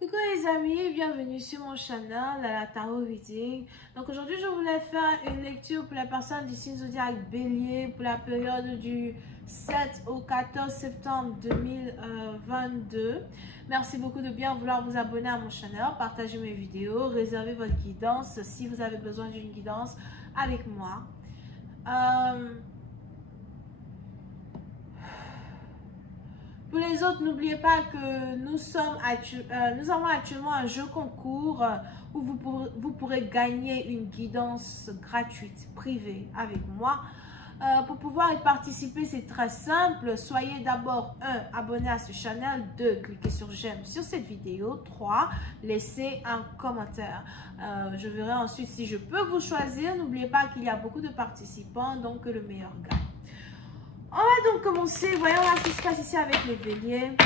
Coucou les amis, bienvenue sur mon channel la Tarot Reading. Donc aujourd'hui je voulais faire une lecture pour les personnes du signe zodiaque Bélier pour la période du 7 au 14 septembre 2022. Merci beaucoup de bien vouloir vous abonner à mon channel, partager mes vidéos, réserver votre guidance si vous avez besoin d'une guidance avec moi. Pour les autres, n'oubliez pas que nous avons actuellement un jeu concours où vous pourrez gagner une guidance gratuite, privée avec moi. Pour pouvoir y participer, c'est très simple. Soyez d'abord, 1, abonné à ce channel, 2, cliquez sur j'aime sur cette vidéo, 3, laissez un commentaire. Je verrai ensuite si je peux vous choisir. N'oubliez pas qu'il y a beaucoup de participants, donc le meilleur gagne. On va donc commencer. Voyons là ce qui se passe ici avec les béliers.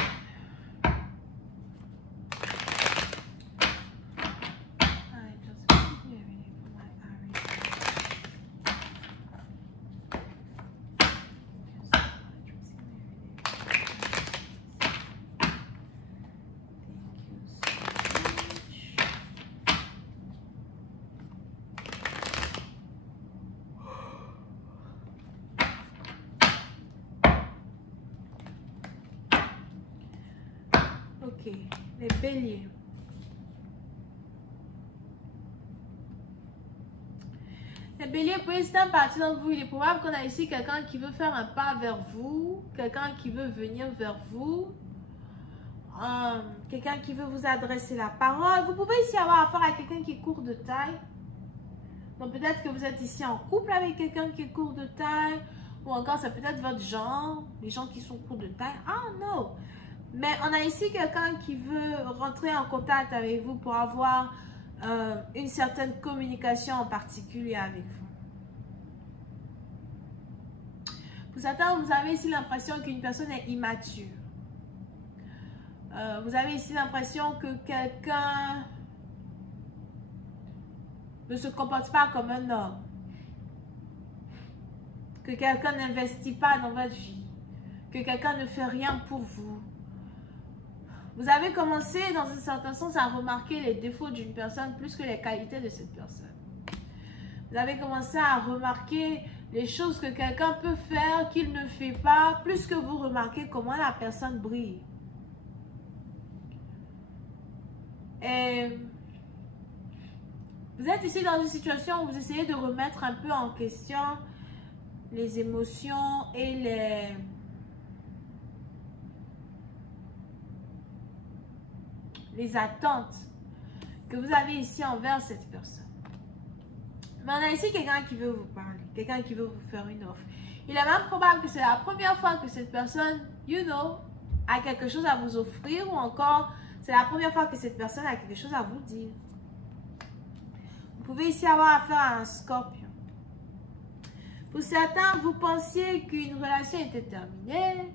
Ok, les béliers. Les béliers, pour l'instant, partie d'entre vous, il est probable qu'on a ici quelqu'un qui veut faire un pas vers vous, quelqu'un qui veut venir vers vous, quelqu'un qui veut vous adresser la parole. Vous pouvez ici avoir affaire à quelqu'un qui est court de taille. Donc peut-être que vous êtes ici en couple avec quelqu'un qui est court de taille, ou encore c'est peut-être votre genre, les gens qui sont courts de taille. Ah non! Mais on a ici quelqu'un qui veut rentrer en contact avec vous pour avoir une certaine communication en particulier avec vous. Pour certains, vous avez ici l'impression qu'une personne est immature. Vous avez ici l'impression que quelqu'un ne se comporte pas comme un homme. Que quelqu'un n'investit pas dans votre vie. Que quelqu'un ne fait rien pour vous. Vous avez commencé, dans un certain sens, à remarquer les défauts d'une personne plus que les qualités de cette personne. Vous avez commencé à remarquer les choses que quelqu'un peut faire qu'il ne fait pas, plus que vous remarquez comment la personne brille. Et vous êtes ici dans une situation où vous essayez de remettre un peu en question les émotions et les attentes que vous avez ici envers cette personne. Mais on a ici quelqu'un qui veut vous parler, quelqu'un qui veut vous faire une offre. Il est même probable que c'est la première fois que cette personne, a quelque chose à vous offrir, ou encore c'est la première fois que cette personne a quelque chose à vous dire. Vous pouvez ici avoir affaire à un scorpion. Pour certains, vous pensiez qu'une relation était terminée.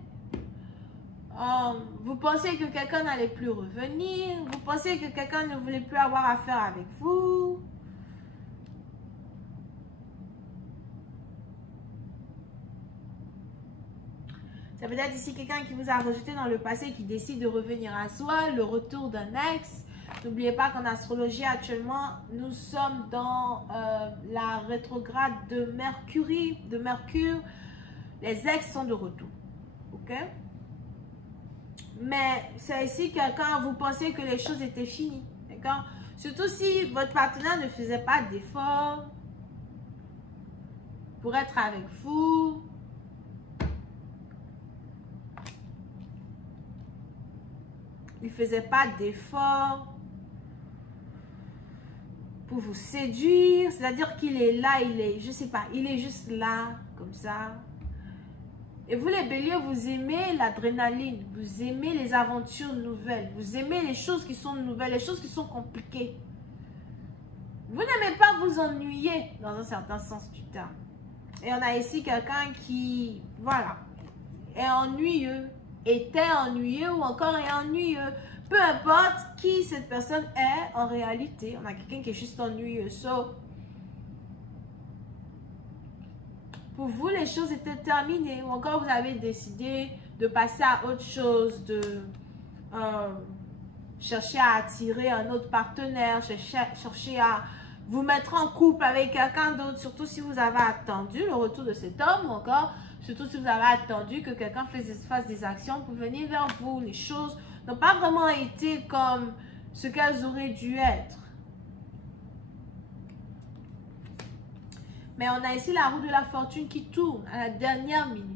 Vous pensez que quelqu'un n'allait plus revenir. Vous pensez que quelqu'un ne voulait plus avoir affaire avec vous. C'est peut-être ici quelqu'un qui vous a rejeté dans le passé, qui décide de revenir à soi, le retour d'un ex. N'oubliez pas qu'en astrologie, actuellement, nous sommes dans la rétrograde de Mercure. Les ex sont de retour. Ok? Mais c'est ici quelqu'un, vous pensez que les choses étaient finies. D'accord? Surtout si votre partenaire ne faisait pas d'efforts pour être avec vous. Il ne faisait pas d'efforts pour vous séduire. C'est-à-dire qu'il est là, je sais pas, il est juste là, comme ça. Et vous les béliers, vous aimez l'adrénaline, vous aimez les aventures nouvelles, vous aimez les choses qui sont nouvelles, les choses qui sont compliquées. Vous n'aimez pas vous ennuyer dans un certain sens du terme. Et on a ici quelqu'un qui, voilà, est ennuyeux, était ennuyeux ou encore est ennuyeux. Peu importe qui cette personne est en réalité, on a quelqu'un qui est juste ennuyeux. So, pour vous, les choses étaient terminées. Ou encore, vous avez décidé de passer à autre chose, de cherchez à attirer un autre partenaire, cherchez à vous mettre en couple avec quelqu'un d'autre, surtout si vous avez attendu le retour de cet homme, ou encore, surtout si vous avez attendu que quelqu'un fasse des actions pour venir vers vous. Les choses n'ont pas vraiment été comme ce qu'elles auraient dû être. Mais on a ici la roue de la fortune qui tourne à la dernière minute.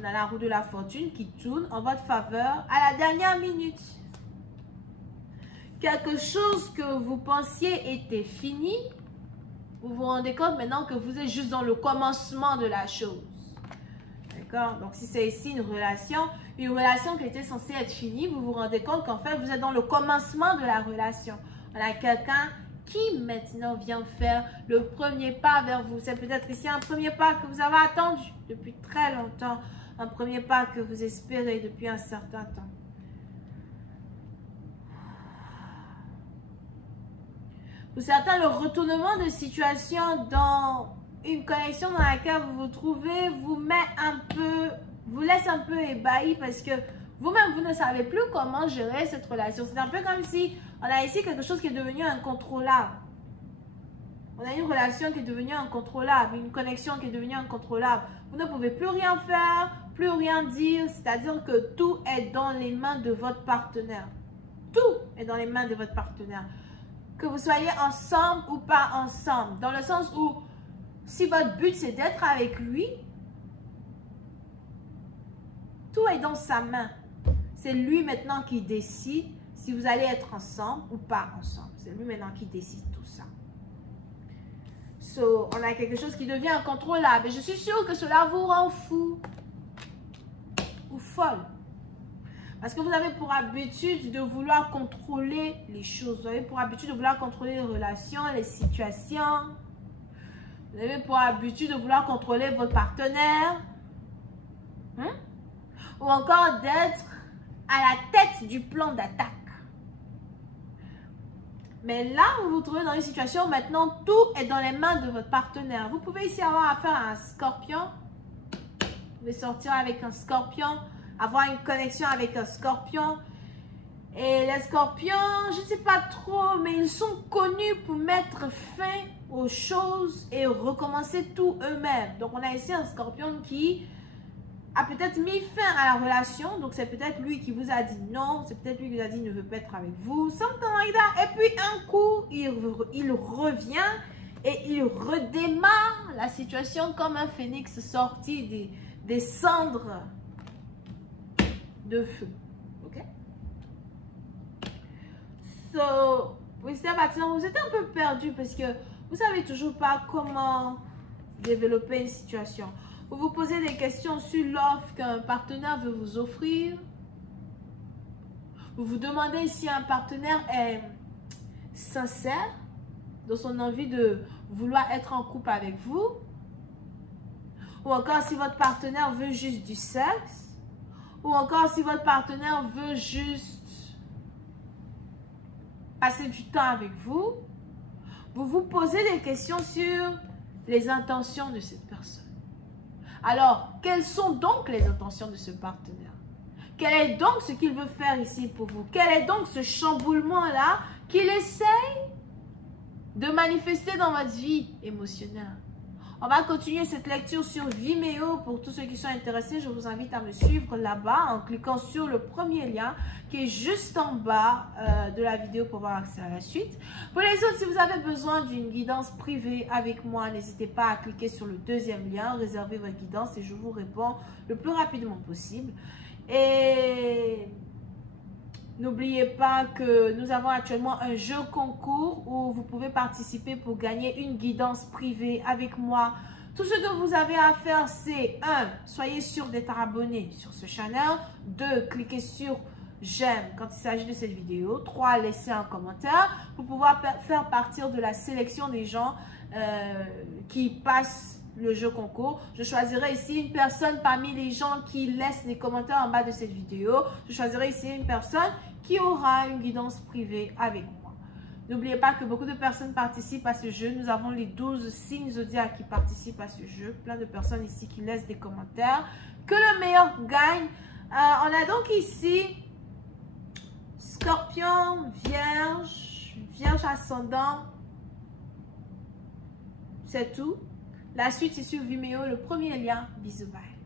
On a la roue de la fortune qui tourne en votre faveur à la dernière minute. Quelque chose que vous pensiez était fini, vous vous rendez compte maintenant que vous êtes juste dans le commencement de la chose. D'accord? Donc, si c'est ici une relation qui était censée être finie, vous vous rendez compte qu'en fait, vous êtes dans le commencement de la relation. On a quelqu'un qui maintenant vient faire le premier pas vers vous. C'est peut-être ici un premier pas que vous avez attendu depuis très longtemps. Un premier pas que vous espérez depuis un certain temps. Pour certains, le retournement de situation dans une connexion dans laquelle vous vous trouvez vous laisse un peu ébahi parce que vous-même, vous ne savez plus comment gérer cette relation. C'est un peu comme si on a ici quelque chose qui est devenu incontrôlable. On a une relation qui est devenue incontrôlable, une connexion qui est devenue incontrôlable. Vous ne pouvez plus rien faire, plus rien dire, c'est-à-dire que tout est dans les mains de votre partenaire. Tout est dans les mains de votre partenaire. Que vous soyez ensemble ou pas ensemble. Dans le sens où, si votre but c'est d'être avec lui, tout est dans sa main. C'est lui maintenant qui décide si vous allez être ensemble ou pas ensemble. C'est lui maintenant qui décide tout ça. So, on a quelque chose qui devient incontrôlable. Et je suis sûre que cela vous rend fou ou folle. Parce que vous avez pour habitude de vouloir contrôler les choses. Vous avez pour habitude de vouloir contrôler les relations, les situations. Vous avez pour habitude de vouloir contrôler votre partenaire. Ou encore d'être à la tête du plan d'attaque. Mais là, vous vous trouvez dans une situation où maintenant, tout est dans les mains de votre partenaire. Vous pouvez ici avoir affaire à un scorpion. Vous pouvez sortir avec un scorpion, avoir une connexion avec un scorpion. Et les scorpions, je ne sais pas trop, mais ils sont connus pour mettre fin aux choses et recommencer tout eux-mêmes. Donc, on a ici un scorpion qui a peut-être mis fin à la relation. Donc, c'est peut-être lui qui vous a dit non. C'est peut-être lui qui vous a dit ne veut pas être avec vous. Et puis, un coup, il revient et il redémarre la situation comme un phénix sorti des cendres de feu. OK? So, vous êtes un peu perdu parce que vous ne savez toujours pas comment développer une situation. Vous vous posez des questions sur l'offre qu'un partenaire veut vous offrir. Vous vous demandez si un partenaire est sincère dans son envie de vouloir être en couple avec vous. Ou encore si votre partenaire veut juste du sexe. Ou encore si votre partenaire veut juste passer du temps avec vous. Vous vous posez des questions sur les intentions de cette personne. Alors, quelles sont donc les intentions de ce partenaire? Quel est donc ce qu'il veut faire ici pour vous? Quel est donc ce chamboulement-là qu'il essaye de manifester dans votre vie émotionnelle? On va continuer cette lecture sur Vimeo. Pour tous ceux qui sont intéressés, je vous invite à me suivre là-bas en cliquant sur le premier lien qui est juste en bas de la vidéo pour avoir accès à la suite. Pour les autres, si vous avez besoin d'une guidance privée avec moi, n'hésitez pas à cliquer sur le deuxième lien, réserver votre guidance et je vous réponds le plus rapidement possible. Et n'oubliez pas que nous avons actuellement un jeu concours où vous pouvez participer pour gagner une guidance privée avec moi. Tout ce que vous avez à faire, c'est 1. Soyez sûr d'être abonné sur ce channel. 2. Cliquez sur j'aime quand il s'agit de cette vidéo. 3. Laissez un commentaire pour pouvoir faire partir de la sélection des gens qui passent le jeu concours. Je choisirai ici une personne parmi les gens qui laissent des commentaires en bas de cette vidéo. Je choisirai ici une personne qui aura une guidance privée avec moi. N'oubliez pas que beaucoup de personnes participent à ce jeu. Nous avons les 12 signes zodiaques qui participent à ce jeu. Plein de personnes ici qui laissent des commentaires. Que le meilleur gagne. On a donc ici Scorpion, Vierge ascendant. C'est tout. La suite est sur Vimeo, le premier lien. Bisous, bye.